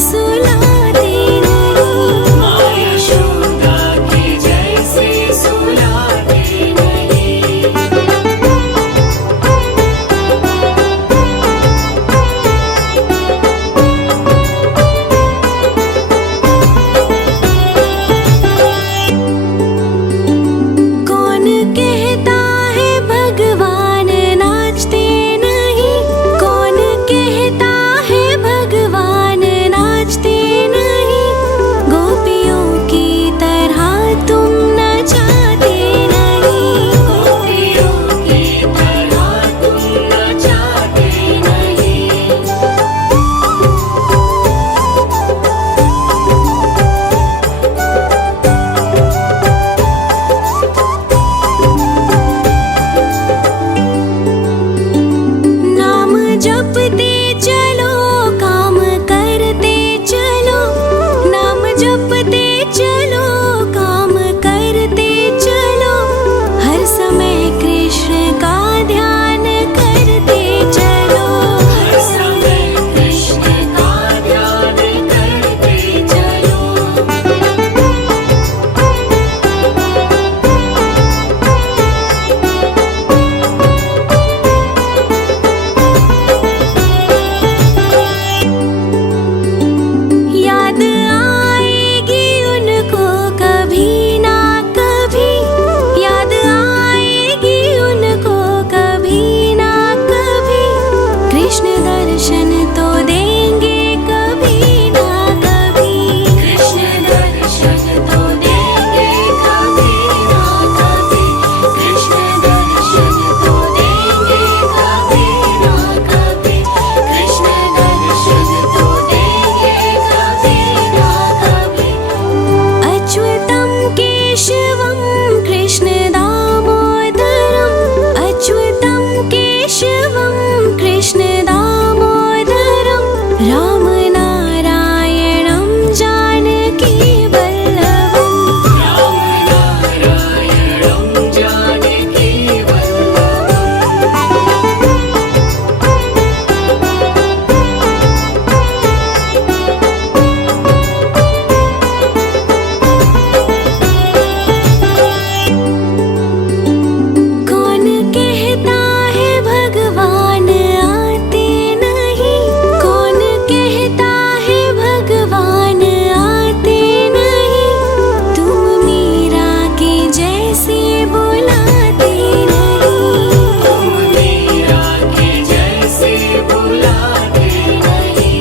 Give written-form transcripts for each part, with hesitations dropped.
सुलाते नहीं। माँ यशोदा के जैसे सुलाते नहीं। कौन कहता है भगवान नाचते नहीं? कौन कहता है भगवान नाचते नहीं? गोपियों की तरह तुम नचाते नहीं। गोपियों की तरह तुम नचाते नहीं। नाम जपते चलो, काम करते चलो। नाम जपते चलो, काम करते चलो। हर समय कृष्ण का ध्यान करते चलो। हर समय कृष्ण का ध्यान करते चलो। याद आएगी उनको कभी ना कभी। याद आएगी उनको कभी ना कभी। कृष्ण दर्शन तो देंगे कभी ना कभी। कृष्ण दर्शन तो देंगे कभी ना कभी। कृष्ण दर्शन तो देंगे कभी ना कभी। कृष्ण दर्शन तो देंगे कभी ना कभी। अच्युतं केशवं कृष्ण दामोदरम्। अच्युतं केशवं कृष्ण दामोदरम्। राम नारायणं जानकी वल्लभम्। राम नारायणं जानकी वल्लभम्। कौन कहता है भगवान आते नहीं? कौन कहता है भगवान आते नहीं? तुम मीरा के जैसे बुलाते नहीं। तुम मीरा के जैसे बुलाते नहीं।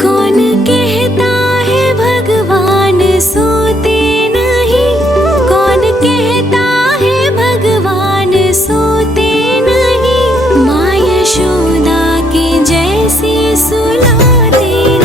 कौन कहता है भगवान सोते नहीं? कौन कहता है भगवान सोते नहीं? माँ यशोदा के जैसे सुलाते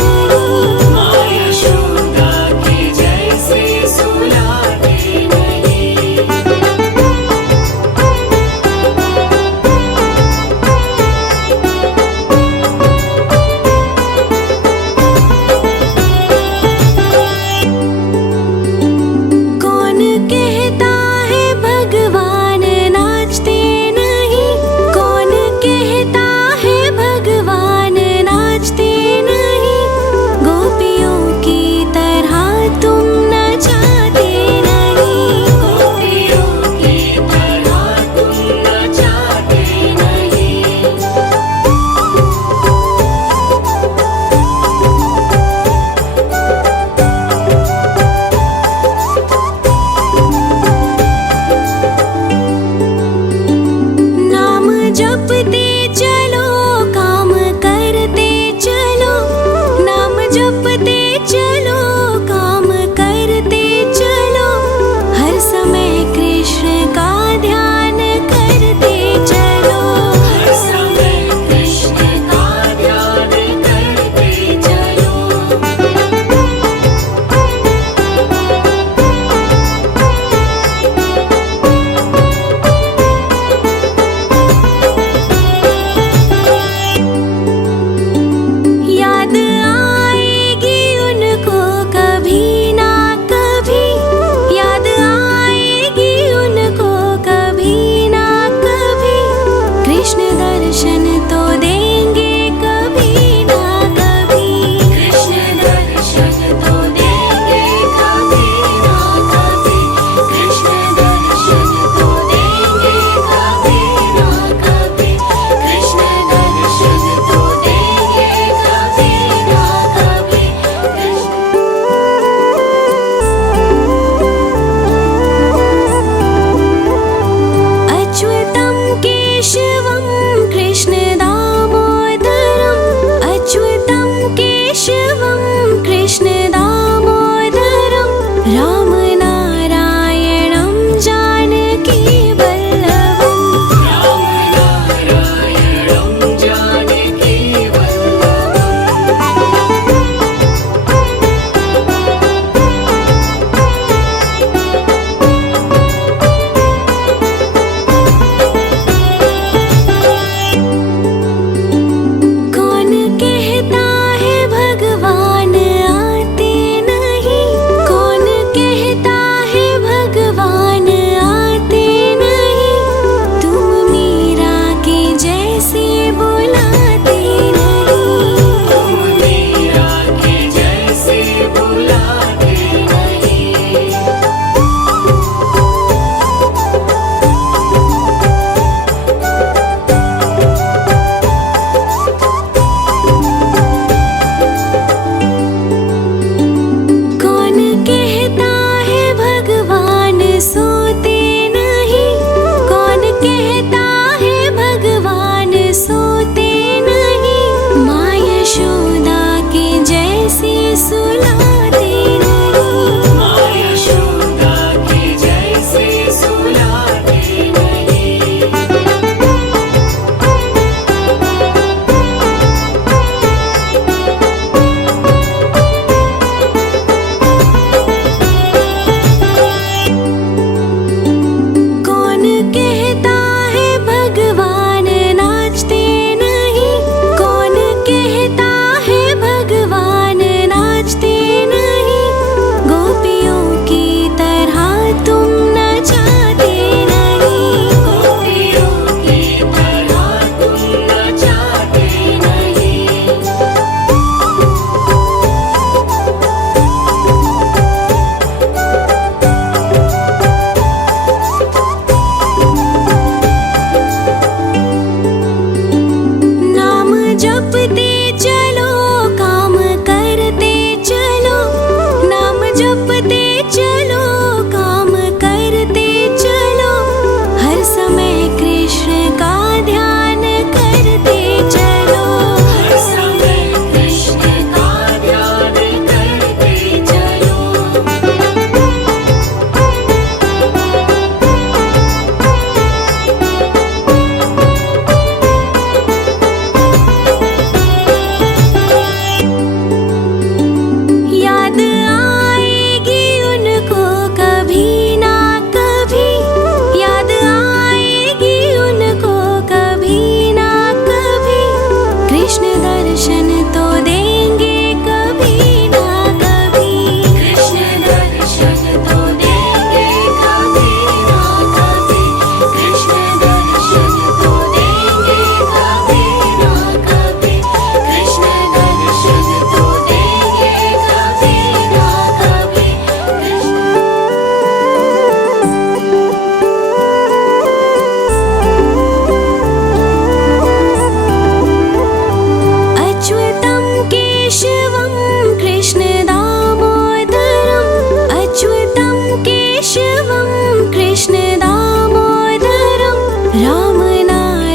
कृष्ण दामोदरम् अच्युतं केशवं कृष्ण दामोदरं रामनारायणं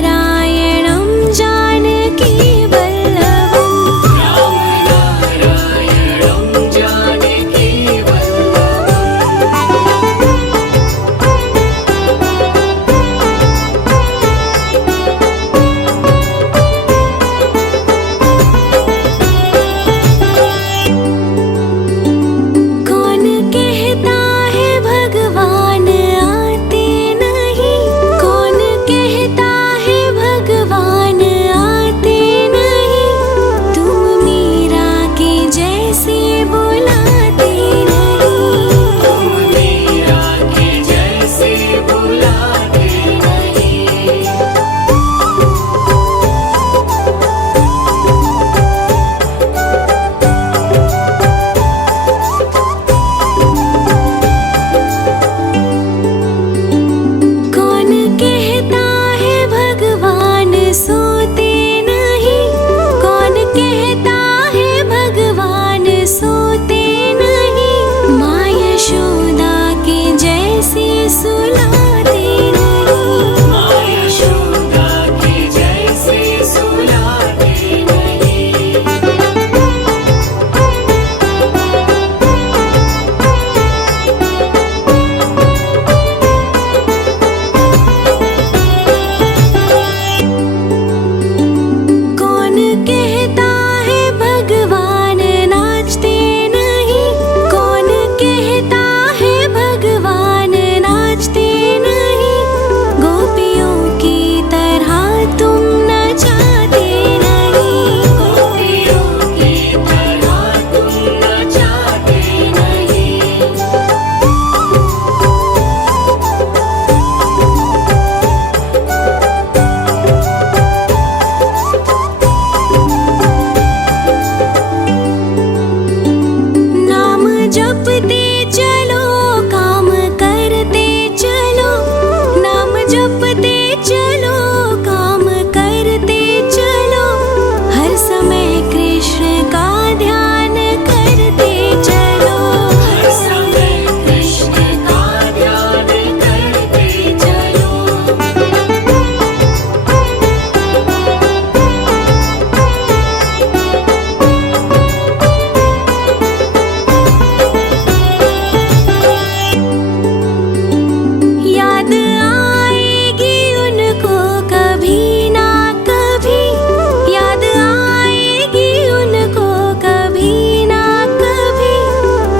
जानकी वल्लभम् रामनारायणं जानकी कौन कहता है भगवान आते नहीं कौन कहता है भगवान आते नहीं तुम मीरा के जैसे बुलाते नहीं तुम मीरा के जैसे बुलाते नहीं कौन कहता है भगवान सोते नहीं कौन कहता है भगवान सोते नहीं माँ यशोदा के जैसे सुलाते नहीं माँ यशोदा के जैसे सुलाते नहीं कौन कहता है भगवान नाचते नहीं कौन कहता है भगवान नाचते नहीं गोपियों की तरह तुम नचाते नहीं गोपियों की तरह तुम नचाते नहीं नाम जपते चलो काम करते चलो नाम जपते चलो काम करते चलो हर समय कृष्ण का ध्यान करते चलो हर समय कृष्ण का ध्यान करते चलो याद आएगी उनको कभी ना कभी याद आएगी उनको कभी ना कभी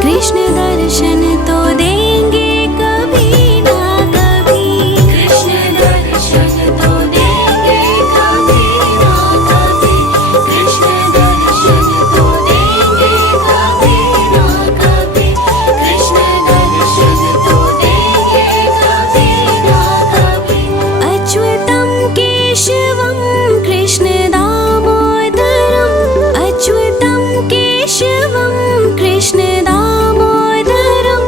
कृष्ण दर्शन तो देंगे कभी ना कभी कृष्ण दर्शन तो देंगे कभी ना कभी कृष्ण दर्शन तो देंगे कभी ना कभी कृष्ण दर्शन तो देंगे कभी ना कभी अच्युतं केशवं कृष्ण दामोदरम् अच्युतं केशवं कृष्ण दामोदरं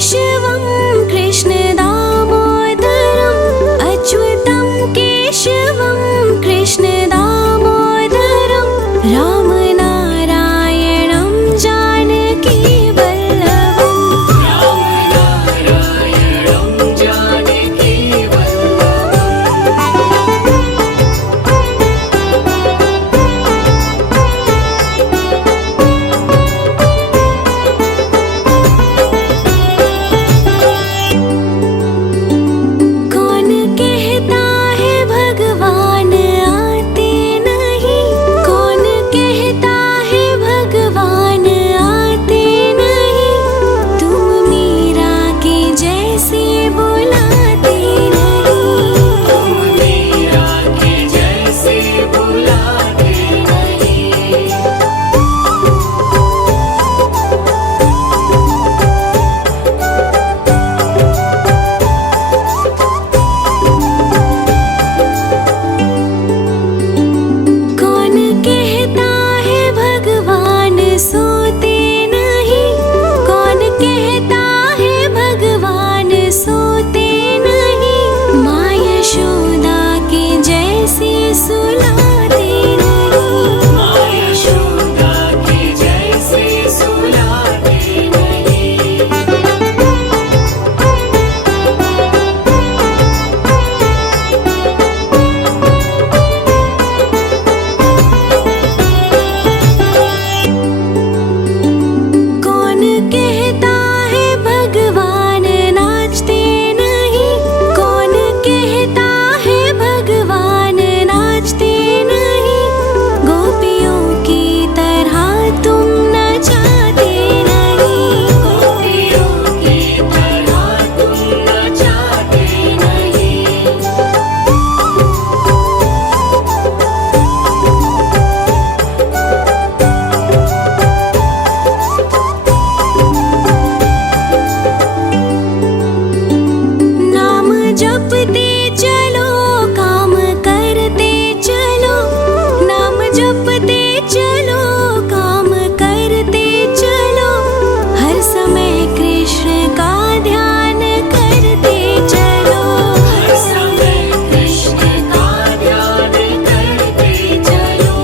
केशवं कृष्ण दामोदरम् अच्युतं केशवं कृष्ण दामोदरं रामनारायणं जानकी वल्लभम् रामनारायणं जानकी कौन कहता है भगवान आते नहीं कौन कहता है भगवान आते नहीं तुम मीरा के जैसे बुलाते नहीं तुम मीरा के जैसे बुलाते नहीं कौन कहता है भगवान सोते नहीं कौन कहता है भगवान सोते नहीं माँ यशोदा के जैसे सुलाते नहीं माँ यशोदा के जैसे सुलाते नहीं कौन कहता है भगवान नाचते नहीं कौन कहता है भगवान नाचते नहीं गोपियों की तरह तुम नचाते नहीं गोपियों की तरह तुम नचाते नहीं नाम जपते चलो काम करते चलो नाम जपते चलो काम करते चलो हर समय कृष्ण का ध्यान करते चलो हर समय कृष्ण का ध्यान करते चलो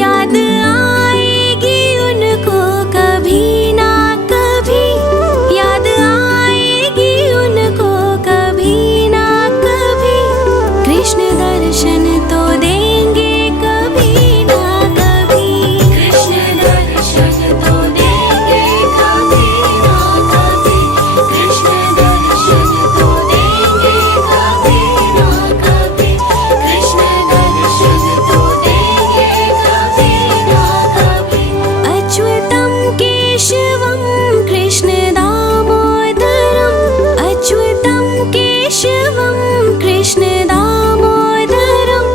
याद आएगी उनको कभी ना कभी याद आएगी उनको कभी ना कभी कृष्ण दर्शन तो देंगे कभी ना कभी कृष्ण दर्शन तो देंगे कभी ना कभी कृष्ण दर्शन तो देंगे कभी ना कभी कृष्ण दर्शन तो देंगे कभी ना कभी अच्युतं केशवं कृष्ण दामोदरम् अच्युतं केशवं कृष्ण दामोदरं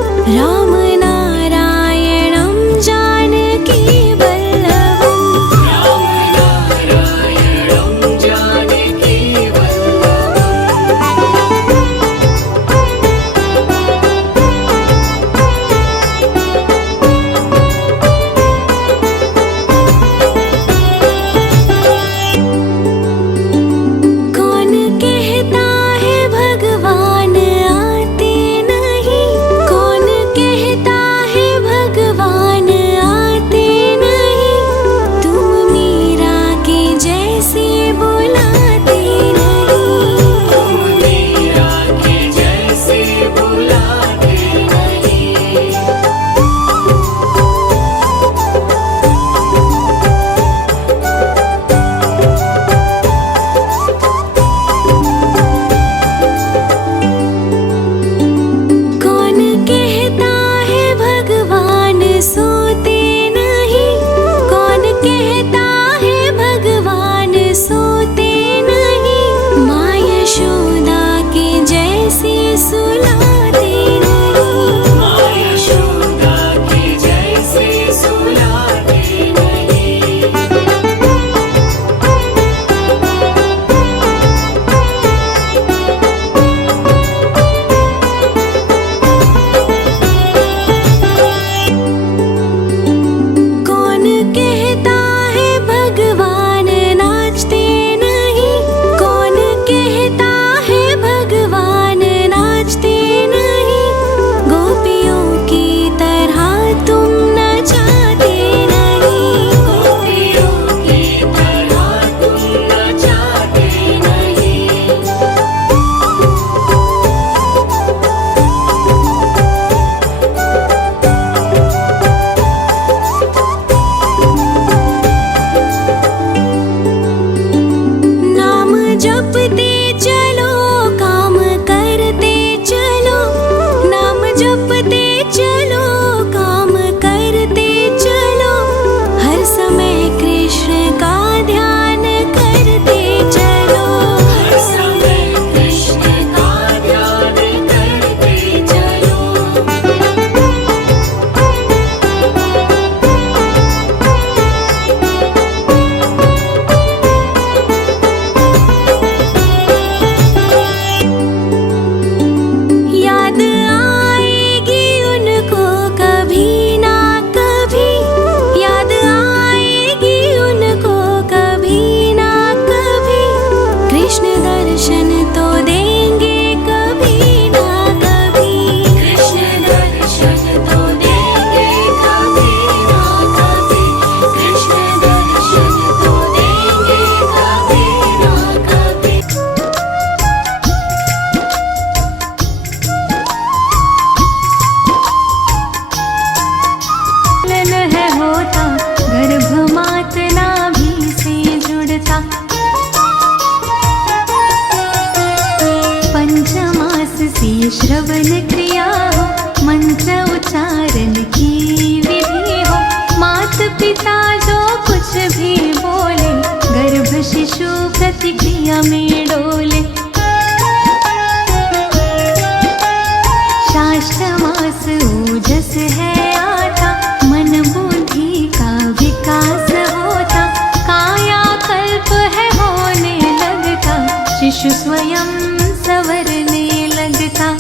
श्रवण क्रिया हो, मंत्र उच्चारण की विधि हो। मात पिता जो कुछ भी बोले, गर्भ शिशु प्रतिक्रिया में डोले। शास्त्रमास ओजस है आता, मन बुद्धि का विकास होता। कायाकल्प है होने लगता, शिशु स्वयं संवरने लगता।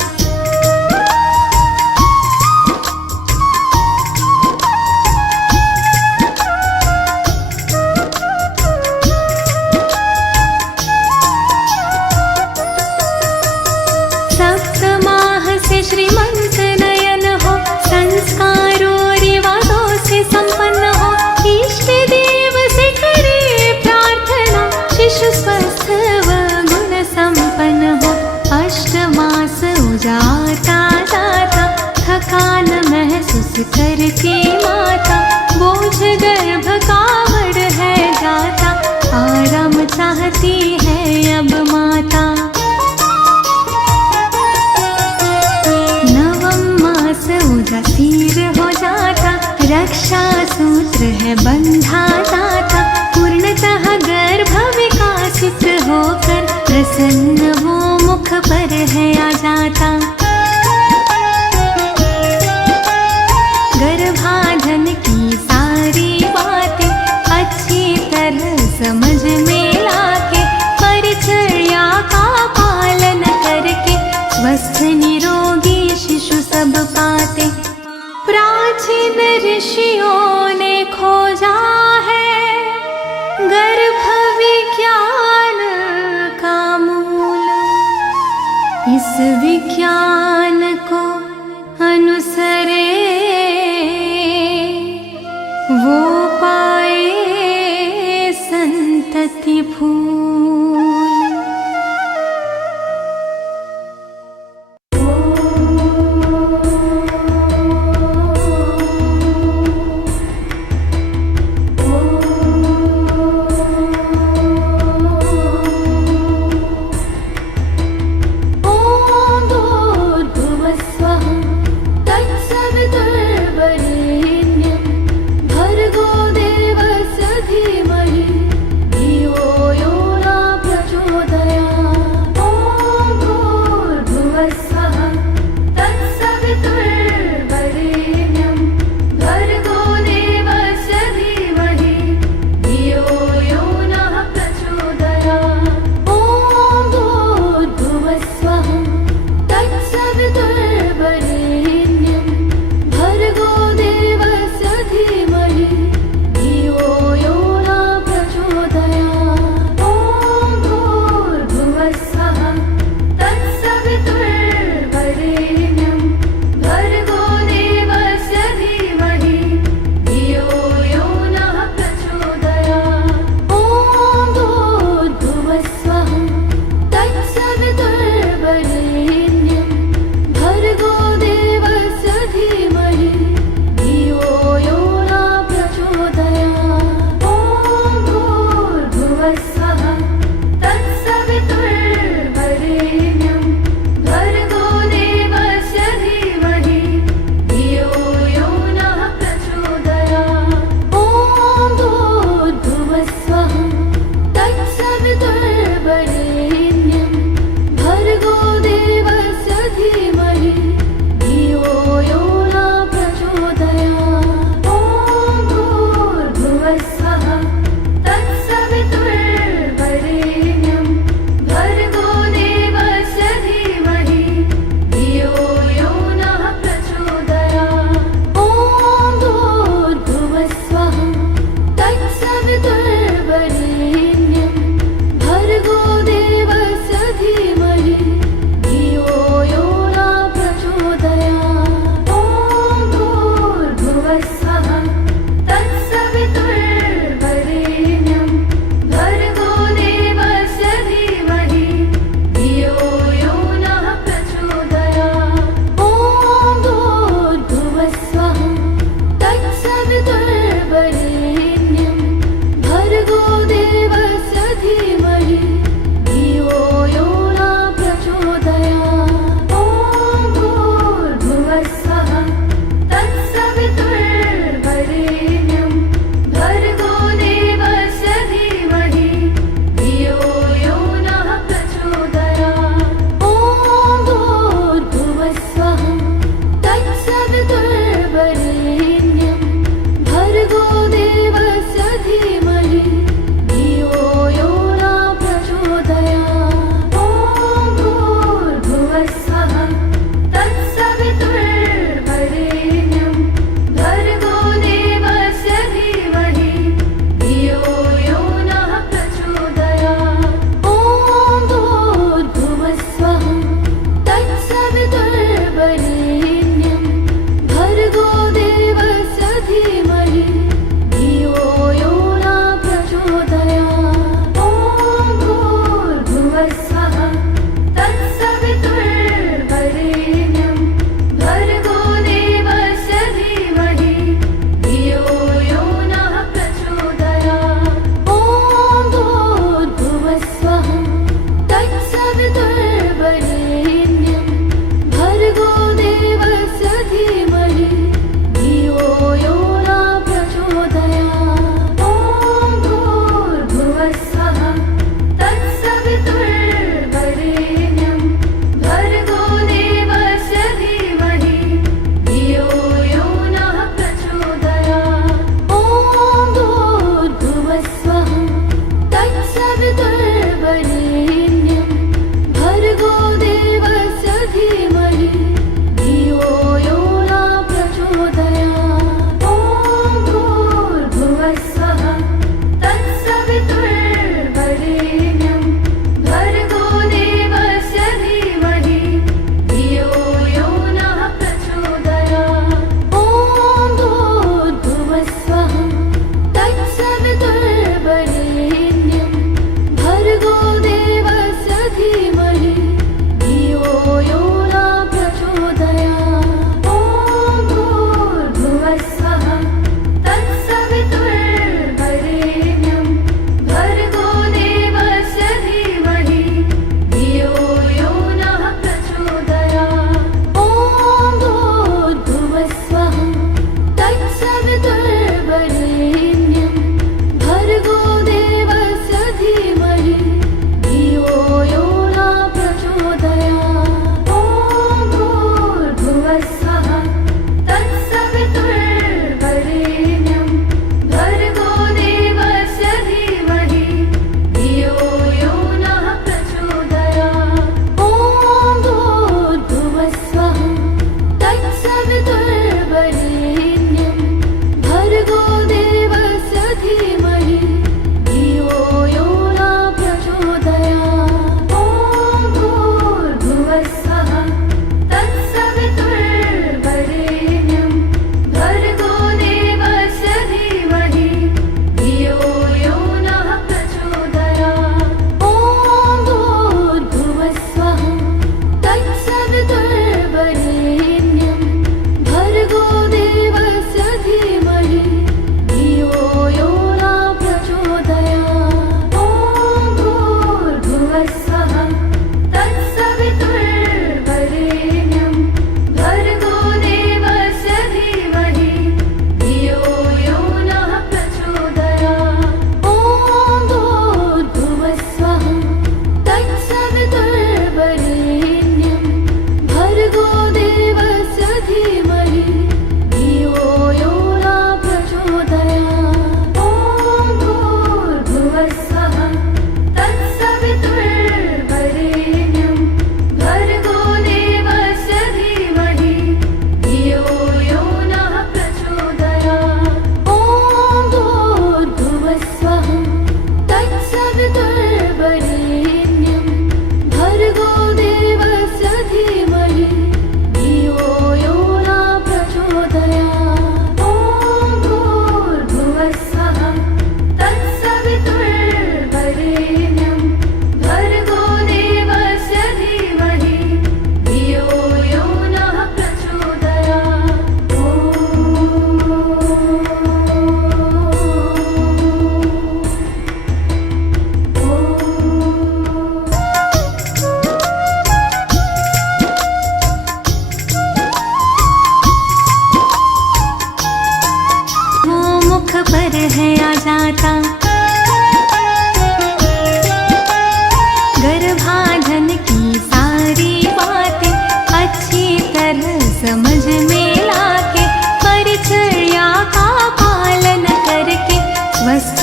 सप्तमाह से श्रीमंत नयन हो, संस्कारों रिवाजों से संपन्न हो। इष्ट देव से करे प्रार्थना, शिशु स्वस्थ व गुण संपन्न हो। अष्टमास उजाता जाता, थकान महसूस करके माता, बोझ गर्भ का बढ़ है जाता। आराम चाहती है अब माता। उदासीर हो जाता, रक्षा सूत्र है बंधा जाता। पूर्णतः गर्भ विकासित होकर, प्रसन्न वो मुख पर है आ जाता। गर्भाधान की सारी बातें अच्छी तरह समझ में लाके, परिचर्या का पालन करके, स्वस्थ निरोगी शिशु सब पाते। प्राचीन ऋषियों ने खोजा है, गर्भ विज्ञान का मूल। इस विज्ञान को अनुसरे, वो पाए संतति फूल। भर्गो देवस्य धीमहि धियो यो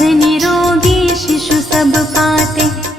निरोगी शिशु सब पाते।